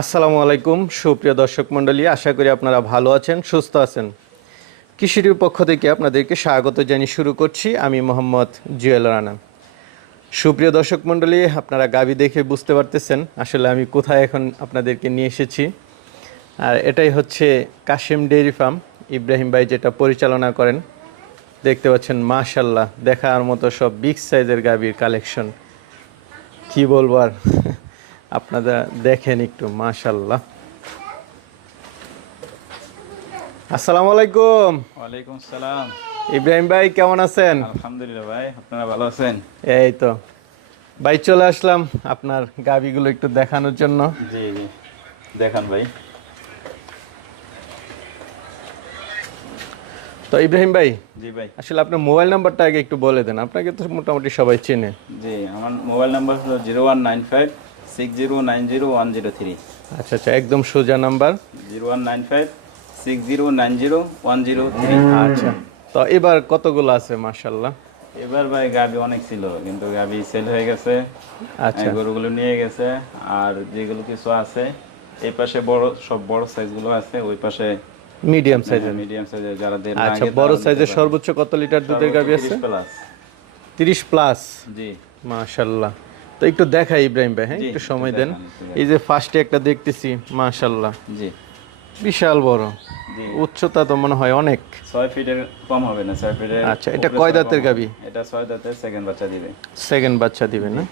আসসালামু আলাইকুম, সুপ্রিয় দর্শক মণ্ডলী, আশা করি আপনারা ভালো আছেন, সুস্থ আছেন। কৃষির পক্ষ থেকে আপনাদেরকে স্বাগত জানিয়ে শুরু করছি আমি মোহাম্মদ জুয়েল রানা। সুপ্রিয় দর্শক মণ্ডলী, আপনারা গাবি দেখে বুঝতে পারতেছেন আসলে আমি কোথায় এখন আপনাদেরকে নিয়ে এসেছি। আর এটাই হচ্ছে কাশিম ডেইরি ফার্ম, ইব্রাহিম ভাই যেটা পরিচালনা করেন। দেখতে পাচ্ছেন মাশাল্লাহ দেখার মতো সব বিগ সাইজের গাবির কালেকশন। কি বলব আর? আপনারা দেখেন একটু মাশাল্লাহ আসসালামু আলাইকুম। ওয়ালাইকুম সালাম ইব্রাহিম ভাই কেমন আছেন? আলহামদুলিল্লাহ ভাই আপনারা ভালো আছেন? এই তো। ভাই চলে আসলাম আপনার গাবিগুলো একটু দেখানোর জন্য। জি জি। দেখান ভাই। তো ইব্রাহিম ভাই জি ভাই। আসলে আপনার মোবাইল নাম্বারটা আগে একটু বলে দেন আপনাকে তো মোটামুটি সবাই চেনে। জি আমার মোবাইল নাম্বার হলো zero one nine five six zero nine zero one zero three আচ্ছা আচ্ছা একদম সোজা number. Zero one nine five six zero nine zero one zero three আচ্ছা তো এবার কতগুলো আছে মাশাল্লাহ এবার ভাই গাবি অনেক ছিল কিন্তু গাবি সেল হয়ে গেছে। আচ্ছা। গরুগুলো নিয়ে গেছে আর যেগুলো কিছু আছে এই পাশে বড় সব বড় সাইজগুলো আছে ওই পাশে মিডিয়াম সাইজের মিডিয়াম সাইজের যারা দেড় আচ্ছা বড় সাইজের সর্বোচ্চ কত লিটার দুধের গাবি আছে? প্লাস তিরিশ প্লাস জি। মাশাল্লাহ তো একটু দেখাই ইব্রাহিম ভাই হ্যাঁ? একটু সময় দেন। এই যে ফার্স্টে একটা দেখতেছি মাশাল্লাহ জি। বিশাল বড়। উচ্চতা তো মনে হয় অনেক। ছয় ফিটের কম হবে না ছয় ফিটের আচ্ছা, এটা কয় দাঁতের। গাভী? এটা ছয় দাঁতের সেকেন্ড বাচ্চা দিবে। সেকেন্ড বাচ্চা দিবে না?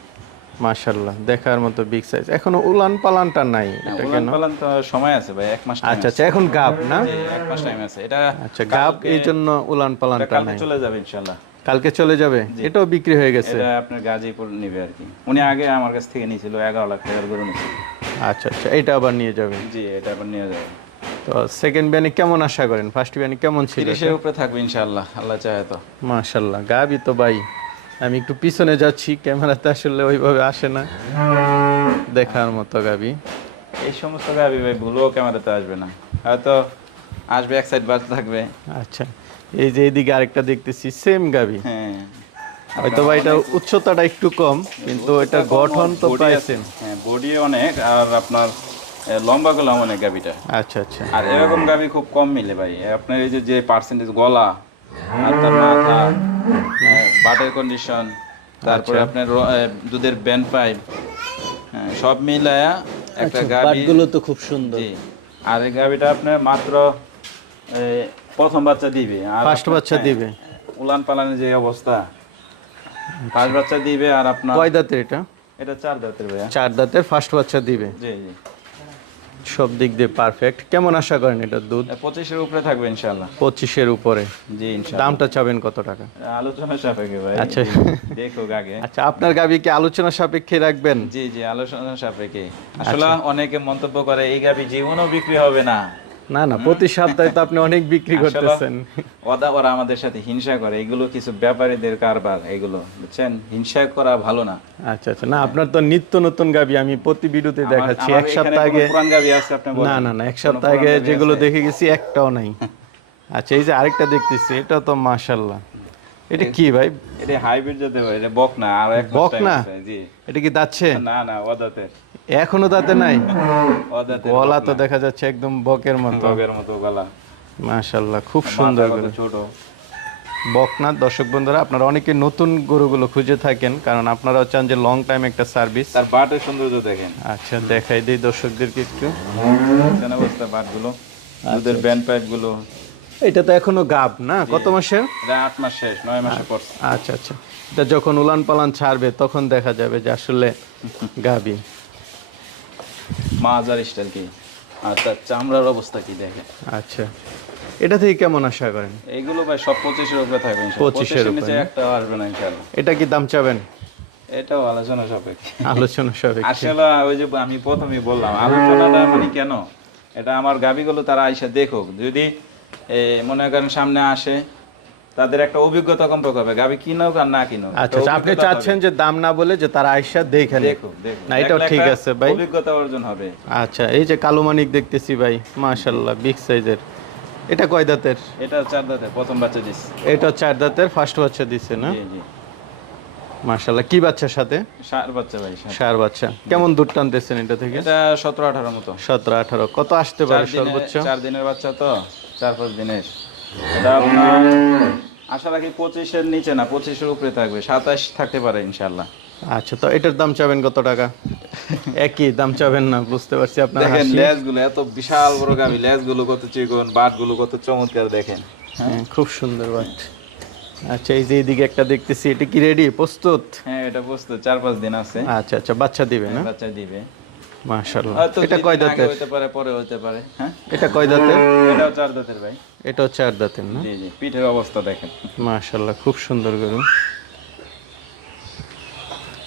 মাশাল্লাহ দেখার মতো বিগ সাইজ এখনও উলান পালানটা নাই এটা উলান কেন? পালান তো সময় আছে ভাই এক মাস আচ্ছা। আচ্ছা এখন গাব না? এক মাস টাইম আছে। এটা আচ্ছা গাব এই জন্য উলান পালানটা নাই। চলে যাবে ইনশাল্লাহ কালকে চলে যাবে? এটাও বিক্রি হয়ে গেছে। এটা আপনার গাজীপুর নিবে আর কি। উনি আগে আমার কাছ থেকে নিয়েছিল এগারো লাখ টাকার গরু আচ্ছা আচ্ছা এটা আবার নিয়ে যাবে। জি এটা আবার নিয়ে যাবে। তো সেকেন্ড বিয়ানি কেমন আশা করেন? ফার্স্ট বিয়ানি কেমন ছিল তিরিশের উপরে থাকবে ইনশাল্লাহ আল্লাহ চাহে তো। মাশাল্লাহ গাবি তো ভাই। আমি একটু পিছনে যাচ্ছি ক্যামেরাতে আসলে ওইভাবে আসে না। দেখার মতো গাবি। এই সমস্ত গাবি ভাই ভুলেও ক্যামেরাতে আসবে না। হয়তো আসবে এক সাইড বাস থাকবে। আচ্ছা এই যে এইদিকে আরেকটা দেখতেছি সেম গাবি। হ্যাঁ। হয়তো ভাই এটা উচ্চতাটা একটু কম কিন্তু এটা গঠন তো প্রায় সেম হ্যাঁ বডি অনেক আর আপনার লম্বা গলা অনেক গাবিটা। আচ্ছা আচ্ছা। আর এরকম গাবি খুব কম মিলে ভাই। আপনার এই যে যে পার্সেন্টেজ গলা আর তার মাথা বাটের কন্ডিশন তারপরে আচ্ছা। আপনার দুধের ব্যান্ড পাইপ হ্যাঁ, সব মিলায়া একটা আচ্ছা, গাবি বাটগুলো তো খুব সুন্দর। আর এই গাবিটা আপনার মাত্র প্রথম বাচ্চা দিবে আর ফার্স্ট বাচ্চা হ্যাঁ, দিবে। উলান পালানের যে অবস্থা। ফার্স্ট বাচ্চা দিবে আর আপনার কয় দাঁতের এটা? এটা চার দাঁতের ভাইয়া। চার দাঁতের ফার্স্ট বাচ্চা দিবে। জি জি। সব দিক দিয়ে পারফেক্ট কেমন আশা করেন এটা দুধ? এ, পঁচিশের উপরে থাকবে ইনশাল্লাহ পঁচিশের উপরে। জি ইনশাল্লাহ দামটা চাবেন কত টাকা? আলোচনা সাপেক্ষে ভাই। আচ্ছা। দেখুক আগে। আচ্ছা আপনার গাবি কি আলোচনা সাপেক্ষে রাখবেন? জি জি আলোচনা সাপেক্ষে। আসলে অনেকে মন্তব্য করে এই গাবি জীবনও বিক্রি হবে না। না না প্রতি সপ্তাহে তো আপনি অনেক বিক্রি করতেছেন। ওদা ওরা আমাদের সাথে হিংসা করে এগুলো কিছু ব্যাপারীদের কারবার এগুলো বুঝছেন? হিংসা করা ভালো না। আচ্ছা আচ্ছা না আপনার তো নিত্য নতুন গাবি আমি প্রতি ভিডিওতে দেখাচ্ছি এক সপ্তাহ আগে পুরান গাবি আছে আপনি? না না না এক সপ্তাহ আগে যেগুলো দেখে গেছি একটাও নাই। আচ্ছা এই যে আরেকটা দেখতেছি এটা তো মাশাল্লাহ এটা কি ভাই? এটা হাইব্রিড যেতে ভাই এটা বক না আর এক বক না? জি। এটা কি দাচ্ছে না না ওদাতে এখনও তাতে নাই? গলা তো দেখা যাচ্ছে একদম বকের মতো। বকের মতো গলা। মাশাল্লাহ খুব সুন্দর করে ছোট। বকনাথ দর্শক বন্ধুরা আপনারা অনেকে নতুন গরুগুলো খুঁজে থাকেন কারণ আপনারাও চান যে লং টাইম একটা সার্ভিস তার বাটের সৌন্দর্য দেখেন। আচ্ছা দেখাই দিই দর্শকদেরকে একটু। অবস্থা বাটগুলো দুধের ব্যান্ড পাইপগুলো এটা তো এখনও গাব না? কত মাসের এটা আট মাস শেষ নয় মাসে পর আচ্ছা আচ্ছা। এটা যখন উলান পালান ছাড়বে তখন দেখা যাবে যে আসলে গাবি। মাজার স্টাইল কি? আর তার চামড়ার অবস্থা কি দেখেন? আচ্ছা। এটা থেকে কেমন আশা করেন? এইগুলো ভাই সব পঁচিশের উপরে থাকবে পঁচিশের নিচে একটা আসবে না ইনশাআল্লাহ। এটা কি দাম চাবেন? এটাও আলোচনা সাপেক্ষে। আলোচনা সবে আসলে ওই যে আমি প্রথমেই বললাম আলোচনাটা মানে কেন? এটা আমার গাবিগুলো তারা আইসা দেখুক। যদি মনে করেন সামনে আসে তাদের একটা অভিজ্ঞতা কম হবে গাবি কিনুক আর না কিনুক আচ্ছা আচ্ছা, আপনি চাচ্ছেন যে দাম না বলে যে তারা আইসা দেখে দেখুক না এটাও ঠিক আছে ভাই। অভিজ্ঞতা অর্জন হবে। আচ্ছা এই যে কালো মানিক দেখতেছি ভাই মাশাল্লাহ বিগ সাইজের এটা কয় দাঁতের? এটা চার দাঁতে প্রথম বাচ্চা দিস এটা চার দাঁতের ফার্স্ট বাচ্চা দিছে না? জি জি। মাশাল্লাহ কি বাচ্চার সাথে? সার বাচ্চা ভাই সার। বাচ্চা। কেমন দুধ টানতেছেন এটা থেকে? এটা সতেরো আঠারো মতো। সতেরো আঠারো কত আসতে পারে সর্বোচ্চ? চার দিনের বাচ্চা তো চার পাঁচ দিনের। এটা আপনার আশা রাখি পঁচিশের নিচে না পঁচিশের উপরে থাকবে সাতাশ থাকতে পারে ইনশাল্লাহ আচ্ছা তো এটার দাম চাবেন কত টাকা? একই দাম চাবেন না বুঝতে পারছি আপনার দেখেন হাসি। লেজগুলো এত বিশাল বড় গাবি লেজগুলো কত চিকন বাটগুলো কত চমৎকার দেখেন। হ্যাঁ, খুব সুন্দর বাট। আচ্ছা এই যে এইদিকে একটা দেখতেছি এটা কি রেডি প্রস্তুত? হ্যাঁ এটা বুঝতে চার পাঁচ দিন আছে। আচ্ছা আচ্ছা বাচ্চা দিবে না? বাচ্চা দিবে। মাশাআল্লাহ। এটা দুই কয় দাঁতের? হইতে পারে পরে হইতে পারে হ্যাঁ? এটা কয় দাঁতের? এটাও চার দাঁতের ভাই। এটাও চার দাঁতের না? জি জি পিঠের অবস্থা দেখেন। মাশাআল্লাহ খুব সুন্দর গরু।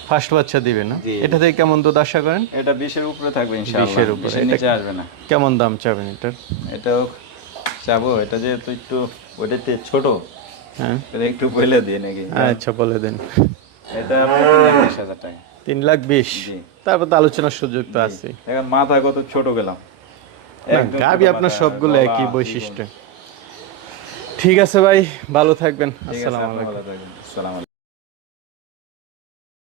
ফার্স্ট বাচ্চা দিবে না? এটা থেকে কেমন দুধ আশা করেন? এটা বিশের উপরে থাকবে ইনশাআল্লাহ। উপরে, নিচে আসবে না। কেমন দাম চাবেন এটার? এটাও চাবো এটা যেহেতু একটু ওটাতে ছোট। হ্যাঁ। একটু বলে দিয়ে নাকি। আচ্ছা বলে দেন। এটা টাকা। তিন লাখ বিশ। তারপর তো আলোচনার সুযোগ তো আছে এখন মাথা কত ছোট গেলাম। গাবি আপনার সবগুলো একই বৈশিষ্ট্য। ঠিক আছে ভাই ভালো থাকবেন। আসসালামু আলাইকুম।